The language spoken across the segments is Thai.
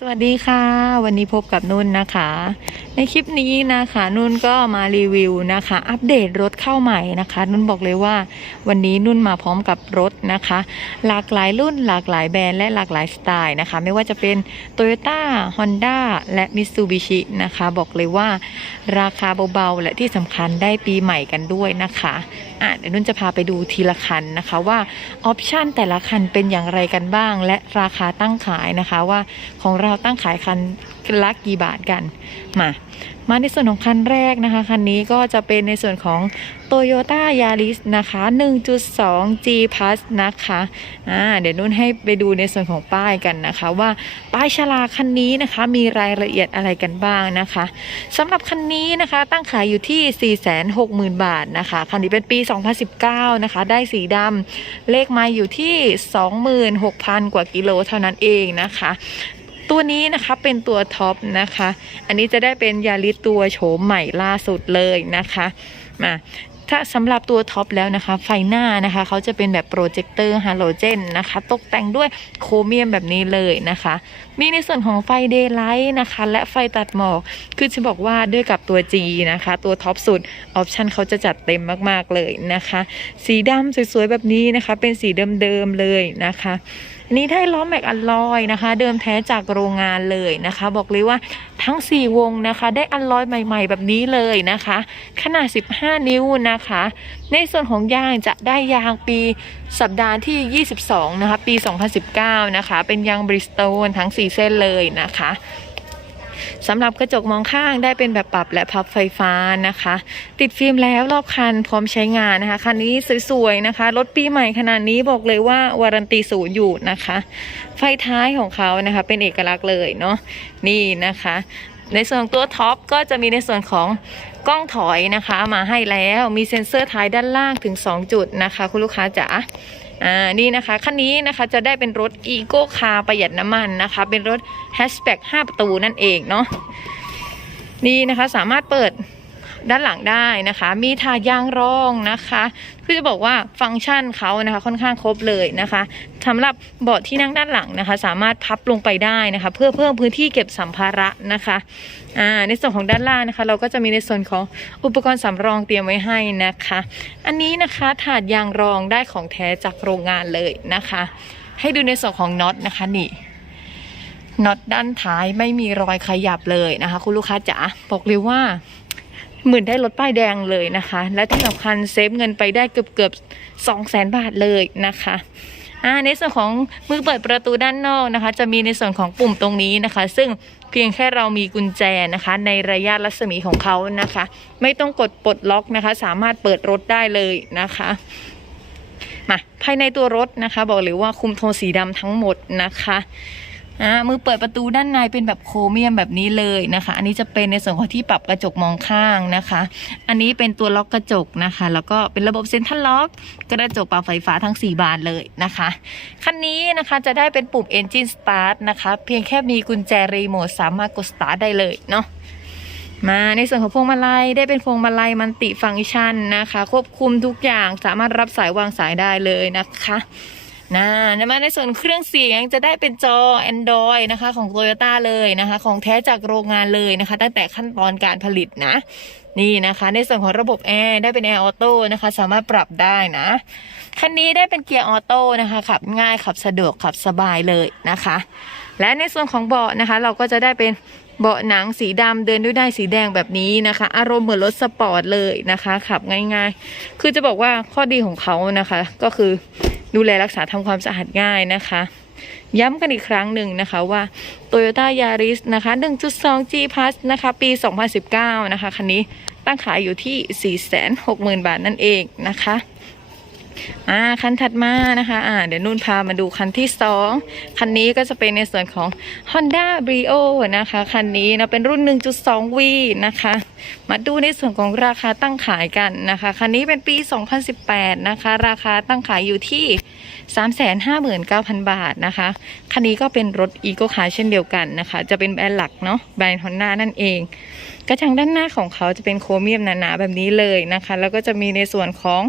สวัสดีค่ะ วันนี้พบกับนุ่นนะคะ ในคลิปนี้นะคะนุ่นก็มารีวิวนะคะ อัปเดตรถเข้าใหม่นะคะ นุ่นบอกเลยว่าวันนี้นุ่นมาพร้อมกับรถนะคะ หลากหลายรุ่นหลากหลายแบรนด์และหลากหลายสไตล์นะคะ ไม่ว่าจะเป็น Toyota Honda และ Mitsubishi นะคะ บอกเลยว่าราคาเบาๆ และที่สำคัญได้ปีใหม่กันด้วยนะคะอะเดี๋ยวนุ่นจะพาไปดูทีละคันนะคะว่าออปชันแต่ละคันเป็นอย่างไรกันบ้าง และราคาตั้งขายนะคะว่าของเราตั้งขายคันละกี่บาทกันมา มาในส่วนของคันแรกนะคะ คันนี้ก็จะเป็นในส่วนของ Toyota Yaris นะคะ 1.2 G Plus นะคะอ่าเดี๋ยวนุ่นให้ไปดูในส่วนของป้ายกันนะคะ ว่าป้ายฉลาคันนี้นะคะ มีรายละเอียดอะไรกันบ้างนะคะสำหรับคันนี้นะคะตั้งขายอยู่ที่ 460,000 บาทนะคะ คันนี้เป็นปี 2019 นะคะ ได้สีดำเลขไมาอยู่ที่ 26,000 กว่ากิโลเท่านั้นเองนะคะ ตัวนี้นะคะเป็นตัวท็อปนะคะ อันนี้จะได้เป็นยาริสตัวโฉมใหม่ล่าสุดเลยนะคะมาถ้าสำหรับตัวท็อปแล้วนะคะ ไฟหน้านะคะเขาจะเป็นแบบโปรเจคเตอร์ฮาโลเจนนะคะ ตกแต่งด้วยโครเมียมแบบนี้เลยนะคะ มีในส่วนของไฟเดย์ไลท์นะคะ และไฟตัดหมอก คือจะบอกว่าด้วยกับตัว G นะคะ ตัวท็อปสุด ออปชันเขาจะจัดเต็มมากๆเลยนะคะ สีดำสวยๆแบบนี้นะคะ เป็นสีเดิมๆเลยนะคะ อันนี้ได้ล้อแม็กอลลอยนะคะ เดิมแท้จากโรงงานเลยนะคะ บอกเลยว่าทั้ง 4 วงนะคะ ได้อลลอยใหม่ ๆ แบบนี้เลยนะคะ ขนาด 15 นิ้วนะคะ ในส่วนของยางจะได้ยางปีสัปดาห์ที่ 22 นะคะ ปี 2019 นะคะ เป็นยางบริสโตนทั้ง 4 เส้นเลยนะคะ สำหรับกระจกมองข้างได้เป็นแบบปรับและพับไฟฟ้านะคะ ติดฟิล์มแล้วรอบคันพร้อมใช้งานนะคะคันนี้สวยๆนะคะรถปีใหม่ขนาดนี้บอกเลยว่าวารันตีศูนย์อยู่นะคะ ไฟท้ายของเขานะคะเป็นเอกลักษณ์เลยเนาะนี่นะคะ ในส่วนตัวท็อปก็จะมีในส่วนของกล้องถอยนะคะ มาให้แล้วมีเซ็นเซอร์ท้ายด้านล่างถึง 2 จุดนะคะ คุณลูกค้าจ๋า อ่านี่นะคะคันนี้นะคะจะได้เป็นรถอีโก้คาประหยัดน้ำมันนะคะ เป็นรถแฮชแบ็ก5ประตูนั่นเองเนาะนี่นะคะสามารถเปิด ด้านหลังได้นะคะ มีถาดยางรองนะคะคือจะบอกว่าฟังก์ชันเขานะคะค่อนข้างครบเลยนะคะสำหรับเบาะที่นั่งด้านหลังนะคะ สามารถพับลงไปได้นะคะ เพื่อเพิ่มพื้นที่เก็บสัมภาระนะคะอ่าในส่วนของด้านล่างนะคะ เราก็จะมีในส่วนของอุปกรณ์สำรองเตรียมไว้ให้นะคะ อันนี้นะคะถาดยางรองได้ของแท้จากโรงงานเลยนะคะ ให้ดูในส่วนของน็อตนะคะนี่น็อตด้านท้ายไม่มีรอยขยับเลยนะคะ คุณลูกค้าจ๋าบอกเลยว่า หมือนได้รถป้ายแดงเลยนะคะ และที่สำคัญเซฟเงินไปได้เกือบเกือบสองแสนบาทเลยนะคะในส่วนของมือเปิดประตูด้านนอกนะคะ จะมีในส่วนของปุ่มตรงนี้นะคะ ซึ่งเพียงแค่เรามีกุญแจนะคะ ในระยะรัศมีของเขานะคะ ไม่ต้องกดปลดล็อกนะคะ สามารถเปิดรถได้เลยนะคะมาภายในตัวรถนะคะ บอกเลยว่าคุมโทนสีดำทั้งหมดนะคะ อ่ามือเปิดประตูด้านในเป็นแบบโครเมียมแบบนี้เลยนะคะ อันนี้จะเป็นในส่วนของที่ปรับกระจกมองข้างนะคะ อันนี้เป็นตัวล็อกกระจกนะคะ แล้วก็เป็นระบบเซ็นทรัลล็อก กระจกปรับไฟฟ้าทั้ง 4 บานเลยนะคะคันนี้นะคะจะได้เป็นปุ่ม Engine Start นะคะ เพียงแค่มีกุญแจรีโมทสามารถกด Start ได้เลยเนาะมาในส่วนของพวงมาลัยได้เป็นพวงมาลัยมันติฟังก์ชันนะคะ ควบคุมทุกอย่างสามารถรับสายวางสายได้เลยนะคะ นะมาในส่วนเครื่องเสียงจะได้เป็นจอ Android นะคะของ Toyota เลยนะคะ ของแท้จากโรงงานเลยนะคะ ตั้งแต่ขั้นตอนการผลิตนะ นี่นะคะ ในส่วนของระบบแอร์ได้เป็นแอร์ออโต้นะคะ สามารถปรับได้นะคันนี้ได้เป็นเกียร์ออโต้นะคะขับง่ายขับสะดวกขับสบายเลยนะคะ และในส่วนของเบาะนะคะ เราก็จะได้เป็นเบาะหนังสีดำเดินด้วยได้สีแดงแบบนี้นะคะ อารมณ์เหมือนรถสปอร์ตเลยนะคะ ขับง่ายๆ คือจะบอกว่าข้อดีของเขานะคะ ก็คือ ดูแลรักษาทำความสะอาดง่ายนะคะ ย้ำกันอีกครั้งหนึ่งนะคะว่า Toyota Yaris นะคะ 1.2 G Plus นะคะ ปี 2019 นะคะ คันนี้ตั้งขายอยู่ที่ 460,000 บาทนั่นเองนะคะ อ่าคันถัดมานะคะอ่าเดี๋ยวนุ่นพามาดูคันที่สองคันนี้ก็จะเป็นในส่วนของ Honda Brio นะคะคันนี้นะเป็นรุ่น 1.2V นะคะ มาดูในส่วนของราคาตั้งขายกันนะคะคันนี้เป็นปี 2018 นะคะ ราคาตั้งขายอยู่ที่ 359,000 บาทนะคะคันนี้ก็เป็นรถ Eco Car เช่นเดียวกันนะคะ จะเป็นแบรนด์หลักเนาะแบรนด์ Honda นั่นเอง กระจังด้านหน้าของเขาจะเป็นโครเมียมหนาๆแบบนี้เลยนะคะ แล้วก็จะมีในส่วนของ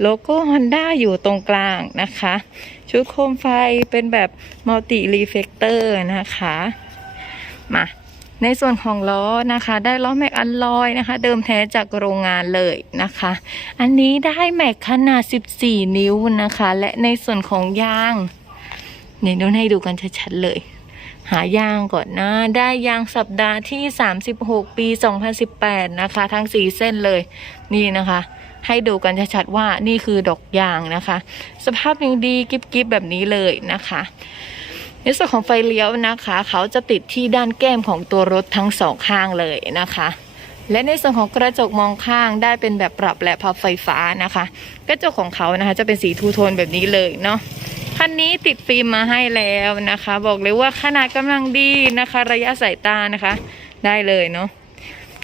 โลโก้ Honda อยู่ตรงกลางนะคะ ชุดโคมไฟเป็นแบบมัลติรีเฟกเตอร์นะคะมาในส่วนของล้อนะคะ ได้ล้อแม็กอัลลอยนะคะ เดิมแท้จากโรงงานเลยนะคะ อันนี้ได้แม็กขนาด 14 นิ้วนะคะ และในส่วนของยางเนี่ยนุ่นให้ดูกันชัดๆเลย หายางก่อนนะ ได้ยางสัปดาห์ที่ 36 ปี 2018 นะคะ ทั้งสีเส้นเลย นี่นะคะ ให้ดูกันชัดๆว่านี่คือดอกยางนะคะ สภาพยังดีกิ๊บๆแบบนี้เลยนะคะในส่วนของไฟเลี้ยวนะคะ เขาจะติดที่ด้านแก้มของตัวรถทั้งสองข้างเลยนะคะ และในส่วนของกระจกมองข้างได้เป็นแบบปรับและพับไฟฟ้านะคะ กระจกของเขานะคะจะเป็นสีทูโทนแบบนี้เลยเนาะ คันนี้ติดฟิล์มมาให้แล้วนะคะ บอกเลยว่าขนาดกำลังดีนะคะ ระยะสายตานะคะ ได้เลยเนาะ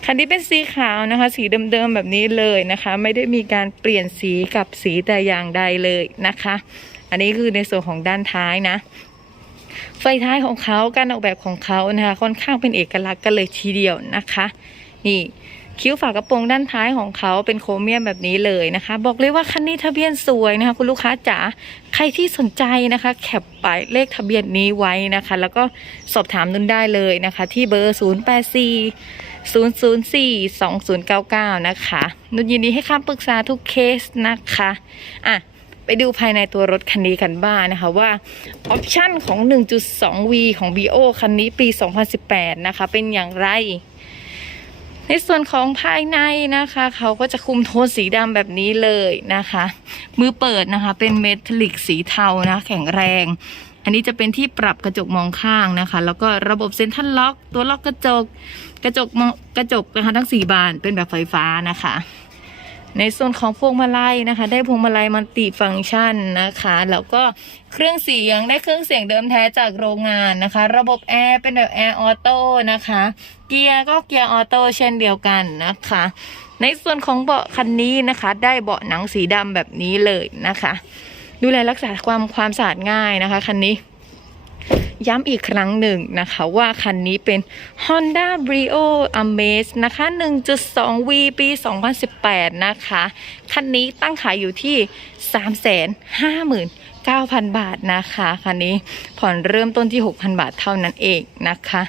คันนี้เป็นสีขาวนะคะ สีเดิมๆแบบนี้เลยนะคะ ไม่ได้มีการเปลี่ยนสีกับสีแต่อย่างใดเลยนะคะ อันนี้คือในส่วนของด้านท้ายนะ ไฟท้ายของเขาการออกแบบของเขานะคะ ค่อนข้างเป็นเอกลักษณ์กันเลยทีเดียวนะคะ นี่ คิ้วฝากระโปรงด้านท้ายของเขาเป็นโครเมียมแบบนี้เลยนะคะ บอกเลยว่าคันนี้ทะเบียนสวยนะคะ คุณลูกค้าจ๋าใครที่สนใจนะคะแคปไปเลขทะเบียนนี้ไว้นะคะ แล้วก็สอบถามนุ่นได้เลยนะคะ ที่เบอร์ 0 8 4 0 0 4 2 0 9 9 นะคะ นุ่นยินดีให้คำปรึกษาทุกเคสนะคะอะไปดูภายในตัวรถคันนี้กันบ้างนะคะว่าออปชั่นของ 1.2V ของ BO คันนี้ปี 2018 นะคะ เป็นอย่างไร ในส่วนของภายในนะคะ เขาก็จะคุมโทนสีดำแบบนี้เลยนะคะ มือเปิดนะคะ เป็นเมทัลลิกสีเทานะ แข็งแรง อันนี้จะเป็นที่ปรับกระจกมองข้างนะคะ แล้วก็ระบบเซ็นทรัลล็อก ตัวล็อกกระจก กระจกมองกระจกนะคะทั้ง4บานเป็นแบบไฟฟ้านะคะ ในส่วนของพวงมาลัยนะคะ ได้พวงมาลัยมัลติฟังก์ชันนะคะ แล้วก็เครื่องเสียงได้เครื่องเสียงเดิมแท้จากโรงงานนะคะ ระบบแอร์เป็นแบบแอร์ออโต้นะคะ เกียร์ก็เกียร์ออโต้เช่นเดียวกันนะคะ ในส่วนของเบาะคันนี้นะคะ ได้เบาะหนังสีดำแบบนี้เลยนะคะ ดูแลรักษาความความสะอาดง่ายนะคะคันนี้ย้ำอีกครั้งหนึ่งนะคะว่าคันนี้เป็น Honda Brio Amaze นะคะ 1.2V ปี 2018 นะคะ คันนี้ตั้งขายอยู่ที่ 359,000 บาทนะคะ คันนี้ผ่อนเริ่มต้นที่ 6,000 บาทเท่านั้นเองนะคะ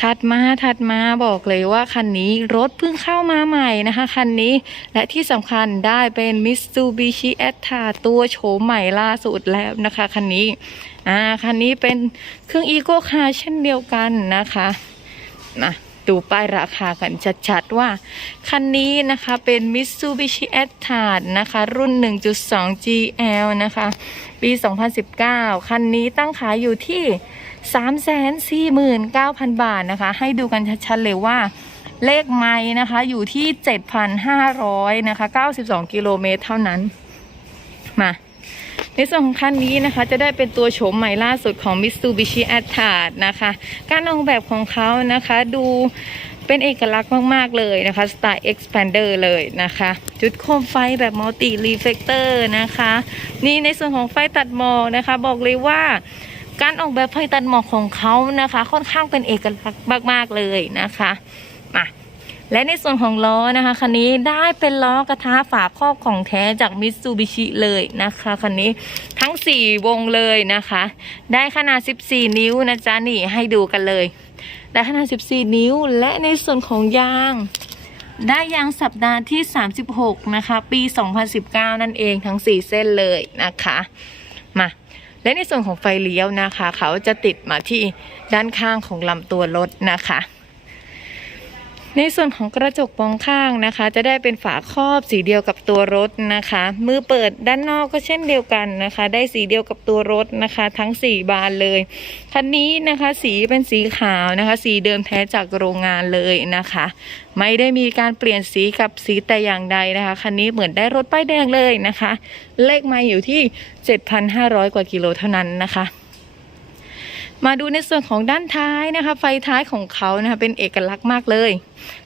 ถัดมาถัดมาบอกเลยว่าคันนี้รถเพิ่งเข้ามาใหม่นะคะคันนี้และที่สำคัญได้เป็น Mitsubishi a t t a ตัวโฉมใหม่ล่าสุดแล้วนะคะคันนี้อ่าคันนี้เป็นเครื่อง Eco Car เช่นเดียวกันนะคะนะดูป้ายราคากันชัดๆว่า คันนี้นะคะเป็น Mitsubishi a t t a นะคะ รุ่น 1.2 GL นะคะ ปี 2019 คันนี้ตั้งขายอยู่ที่ 349,000 บาทนะคะ ให้ดูกันชัดๆเลยว่าเลขไม้นะคะ อยู่ที่ 7,500 นะคะ 92 กิโลเมตรเท่านั้น มาในส่วนของคันนี้นะคะจะได้เป็นตัวโฉมใหม่ล่าสุดของ Mitsubishi a t t r a นะคะ การออกแบบของเขานะคะดู เป็นเอกลักษณ์มาก ๆ เลยนะคะสไตล์ expander เลยนะคะ จุดโคมไฟแบบ multi reflector นะคะ นี่ในส่วนของไฟตัดหมอกนะคะ บอกเลยว่าการออกแบบไฟตัดหมอกของเขานะคะ ค่อนข้างเป็นเอกลักษณ์มาก ๆ เลยนะคะมาและในส่วนของล้อนะคะคันนี้ได้เป็นล้อกระทะฝาครอบของแท้จากมิตซูบิชิเลยนะคะคันนี้ทั้ง 4 วงเลยนะคะ ได้ขนาด 14 นิ้วนะจ๊ะนี่ให้ดูกันเลย ได้ขนาด 14 นิ้ว และในส่วนของยาง ได้ยางสัปดาห์ที่ 36 นะคะ ปี 2019 นั่นเองทั้ง 4 เส้นเลยนะคะ มาและในส่วนของไฟเลี้ยวนะคะ เขาจะติดมาที่ด้านข้างของลำตัวรถนะคะ ในส่วนของกระจกมองข้างนะคะ จะได้เป็นฝาครอบสีเดียวกับตัวรถนะคะ มือเปิดด้านนอกก็เช่นเดียวกันนะคะ ได้สีเดียวกับตัวรถนะคะ ทั้ง 4 บานเลยคันนี้นะคะ สีเป็นสีขาวนะคะ สีเดิมแท้จากโรงงานเลยนะคะ ไม่ได้มีการเปลี่ยนสีกับสีแต่อย่างใดนะคะคันนี้เหมือนได้รถป้ายแดงเลยนะคะ เลขไมาอยู่ที่ 7,500 กว่ากิโลเท่านั้นนะคะ มาดูในส่วนของด้านท้ายนะคะ ไฟท้ายของเขานะคะเป็นเอกลักษณ์มากเลย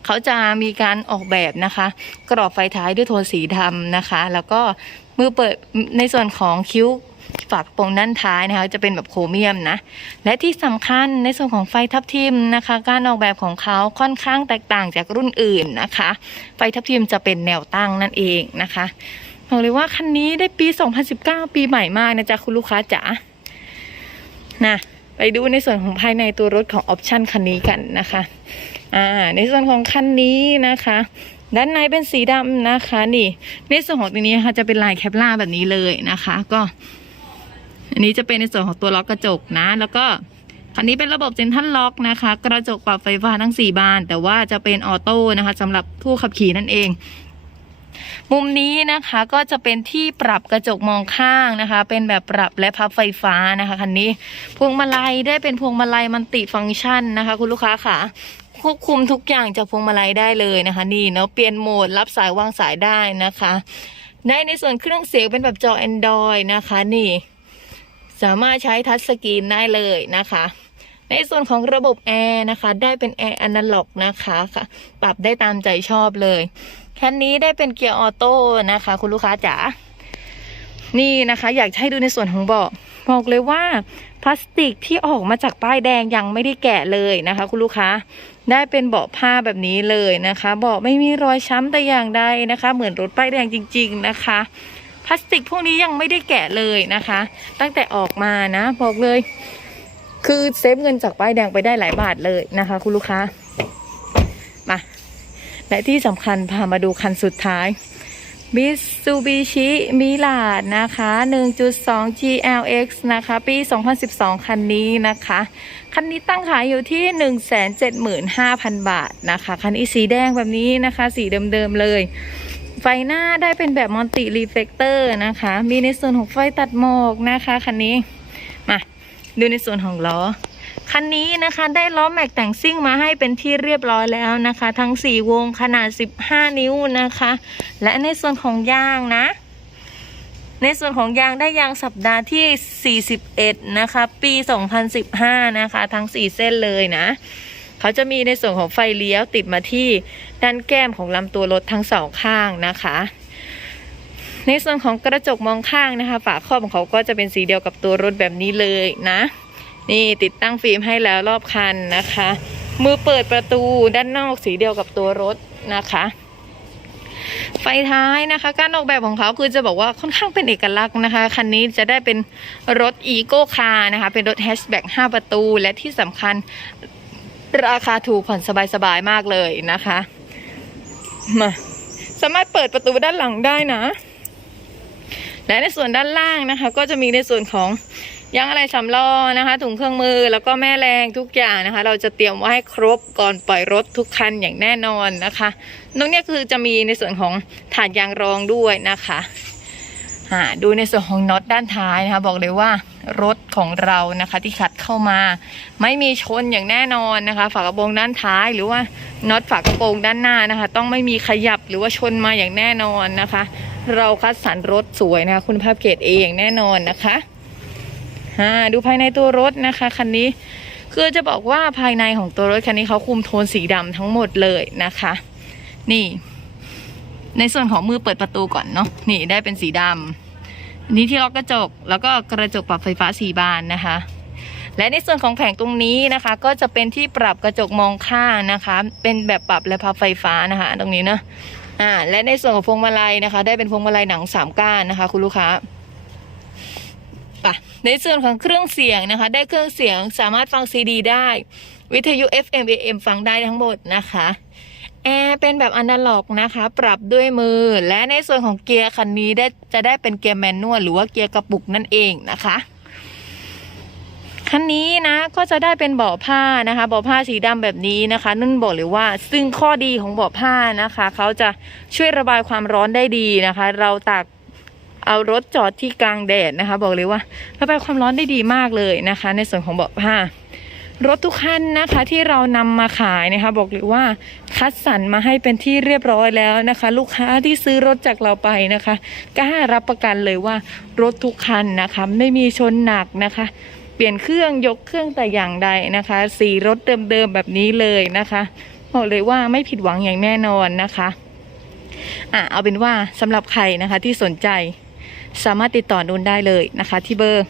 เขาจะมีการออกแบบนะคะ กรอบไฟท้ายด้วยโทนสีดำนะคะ แล้วก็มือเปิดในส่วนของคิ้วฝากระโปรงด้านท้ายนะคะ จะเป็นแบบโครเมียมนะ และที่สำคัญในส่วนของไฟทับทิมนะคะ การออกแบบของเขาค่อนข้างแตกต่างจากรุ่นอื่นนะคะ ไฟทับทิมจะเป็นแนวตั้งนั่นเองนะคะบอกเลยว่าคันนี้ได้ปี 2019 ปีใหม่มากนะจ๊ะคุณลูกค้าจ๋านะ ไปดูในส่วนของภายในตัวรถของออปชันคันนี้กันนะคะอ่าในส่วนของคันนี้นะคะ ด้านในเป็นสีดำนะคะนี่ในส่วนของตัวนี้นะคะจะเป็นลายแคปล่าแบบนี้เลยนะคะ ก็อันนี้จะเป็นในส่วนของตัวล็อกกระจกนะ แล้วก็คันนี้เป็นระบบเซนทัลล็อกนะคะ กระจกปรับไฟฟ้าทั้ง 4 บาน แต่ว่าจะเป็นออโต้นะคะสำหรับผู้ขับขี่นั่นเอง มุมนี้นะคะก็จะเป็นที่ปรับกระจกมองข้างนะคะ เป็นแบบปรับและพับไฟฟ้านะคะคันนี้ พวงมาลัยได้เป็นพวงมาลัยมันติฟังก์ชันนะคะ คุณลูกค้าค่ะควบคุมทุกอย่างจากพวงมาลัยได้เลยนะคะ นี่เนาะเปลี่ยนโหมดรับสายวางสายได้นะคะได้ในส่วนเครื่องเสียงเป็นแบบจอ Android นะคะ นี่ สามารถใช้ทัชสกรีนได้เลยนะคะ ในส่วนของระบบแอร์นะคะ ได้เป็นแอร์อนาล็อกนะคะค่ะ ปรับได้ตามใจชอบเลย คันนี้ได้เป็นเกียร์ออโต้นะคะ คุณลูกค้าจ๋า นี่นะคะ อยากให้ดูในส่วนของเบาะบอกเลยว่าพลาสติกที่ออกมาจากป้ายแดงยังไม่ได้แกะเลยนะคะ คุณลูกค้า ได้เป็นเบาะผ้าแบบนี้เลยนะคะเบาะไม่มีรอยช้ำแต่อย่างใดนะคะ เหมือนรถป้ายแดงจริง ๆนะคะพลาสติกพวกนี้ยังไม่ได้แกะเลยนะคะ ตั้งแต่ออกมานะบอกเลย คือเซฟเงินจากป้ายแดงไปได้หลายบาทเลยนะคะ คุณลูกค้า มาและที่สำคัญพามาดูคันสุดท้าย Mitsubishi Mirage นะคะ 1.2 GLX นะคะ ปี 2012 คันนี้นะคะ คันนี้ตั้งขายอยู่ที่ 175,000 บาทนะคะ คันนี้สีแดงแบบนี้นะคะ สีเดิมๆเลย ไฟหน้าได้เป็นแบบมัลติรีเฟกเตอร์นะคะ มีในส่วนของไฟตัดหมอกนะคะ คันนี้ ดูในส่วนของล้อคันนี้นะคะได้ล้อแม็กแต่งซิ่งมาให้เป็นที่เรียบร้อยแล้วนะคะ ทั้ง 4 วงขนาด 15 นิ้วนะคะ และในส่วนของยางนะ ในส่วนของยางได้ยางสัปดาห์ที่ 41 นะคะ ปี 2015 นะคะ ทั้ง 4 เส้นเลยนะ เขาจะมีในส่วนของไฟเลี้ยวติดมาที่ด้านแก้มของลำตัวรถทั้งสองข้างนะคะ ในส่วนของกระจกมองข้างนะคะ ฝาครอบของเขาก็จะเป็นสีเดียวกับตัวรถแบบนี้เลยนะ นี่ติดตั้งฟิล์มให้แล้วรอบคันนะคะ มือเปิดประตูด้านนอกสีเดียวกับตัวรถนะคะไฟท้ายนะคะ การออกแบบของเขาคือจะบอกว่าค่อนข้างเป็นเอกลักษณ์นะคะ คันนี้จะได้เป็นรถอีโก้คาร์นะคะ เป็นรถแฮชแบ็ก5ประตู และที่สำคัญราคาถูกผ่อนสบายๆมากเลยนะคะ มา สามารถเปิดประตูด้านหลังได้นะ และในส่วนด้านล่างนะคะ ก็จะมีในส่วนของยางอะไรสำล้อนะคะ ถุงเครื่องมือแล้วก็แม่แรงทุกอย่างนะคะ เราจะเตรียมไว้ให้ครบก่อนปล่อยรถทุกคันอย่างแน่นอนนะคะตรงนี้คือจะมีในส่วนของถาดยางรองด้วยนะคะอ่าดูในส่วนของน็อตด้านท้ายนะคะ บอกเลยว่ารถของเรานะคะที่ขัดเข้ามา ไม่มีชนอย่างแน่นอนนะคะ ฝากระโปรงด้านท้ายหรือว่าน็อตฝากระโปรงด้านหน้านะคะ ต้องไม่มีขยับหรือว่าชนมาอย่างแน่นอนนะคะ เราคัดสรรรถสวยนะคะ คุณภาพเกรดเออย่างแน่นอนนะคะอ่าดูภายในตัวรถนะคะคันนี้คือจะบอกว่าภายในของตัวรถคันนี้เขาคุมโทนสีดำทั้งหมดเลยนะคะ นี่ ในส่วนของมือเปิดประตูก่อนเนาะนี่ได้เป็นสีดำนนี้ที่ล็อกกระจกแล้วก็กระจกปรับไฟฟ้าสีบานนะคะ และในส่วนของแผงตรงนี้นะคะ ก็จะเป็นที่ปรับกระจกมองข้างนะคะ เป็นแบบปรับและพับไฟฟ้านะคะ ตรงนี้เนาะ อ่าและในส่วนของพวงมาลัยนะคะ ได้เป็นพวงมาลัยหนังสามก้านนะคะ คุณลูกค้าปะในส่วนของเครื่องเสียงนะคะ ได้เครื่องเสียงสามารถฟังซีดีได้ วิทยุ FM AM ฟังได้ทั้งหมดนะคะ แอร์เป็นแบบอนาล็อกนะคะ ปรับด้วยมือ และในส่วนของเกียร์คันนี้ได้จะได้เป็นเกียร์แมนนวลหรือว่าเกียร์กระปุกนั่นเองนะคะ คันนี้นะก็จะได้เป็นเบาะผ้านะคะเบาะผ้าสีดำแบบนี้นะคะ นุ่นบอกเลยว่าซึ่งข้อดีของเบาะผ้านะคะ เขาจะช่วยระบายความร้อนได้ดีนะคะ เราตากเอารถจอดที่กลางแดดนะคะ บอกเลยว่าระบายความร้อนได้ดีมากเลยนะคะ ในส่วนของเบาะผ้ารถทุกคันนะคะที่เรานำมาขายนะคะบอกเลยว่าคัดสรรมาให้เป็นที่เรียบร้อยแล้วนะคะ ลูกค้าที่ซื้อรถจากเราไปนะคะกล้ารับประกันเลยว่ารถทุกคันนะคะ ไม่มีชนหนักนะคะ เปลี่ยนเครื่องยกเครื่องแต่อย่างใดนะคะ สีรถเดิมๆแบบนี้เลยนะคะบอกเลยว่าไม่ผิดหวังอย่างแน่นอนนะคะอะเอาเป็นว่าสำหรับใครนะคะที่สนใจสามารถติดต่อนุนได้เลยนะคะ ที่เบอร์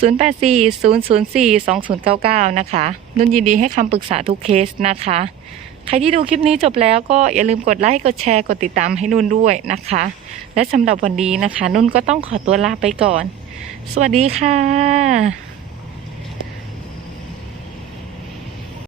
0840042099 นะคะนุ่นยินดีให้คำปรึกษาทุกเคสนะคะ ใครที่ดูคลิปนี้จบแล้วก็อย่าลืมกดไลค์ กดแชร์ กดติดตามให้นุ่นด้วยนะคะ และสำหรับวันนี้นะคะ นุ่นก็ต้องขอตัวลาไปก่อน สวัสดีค่ะ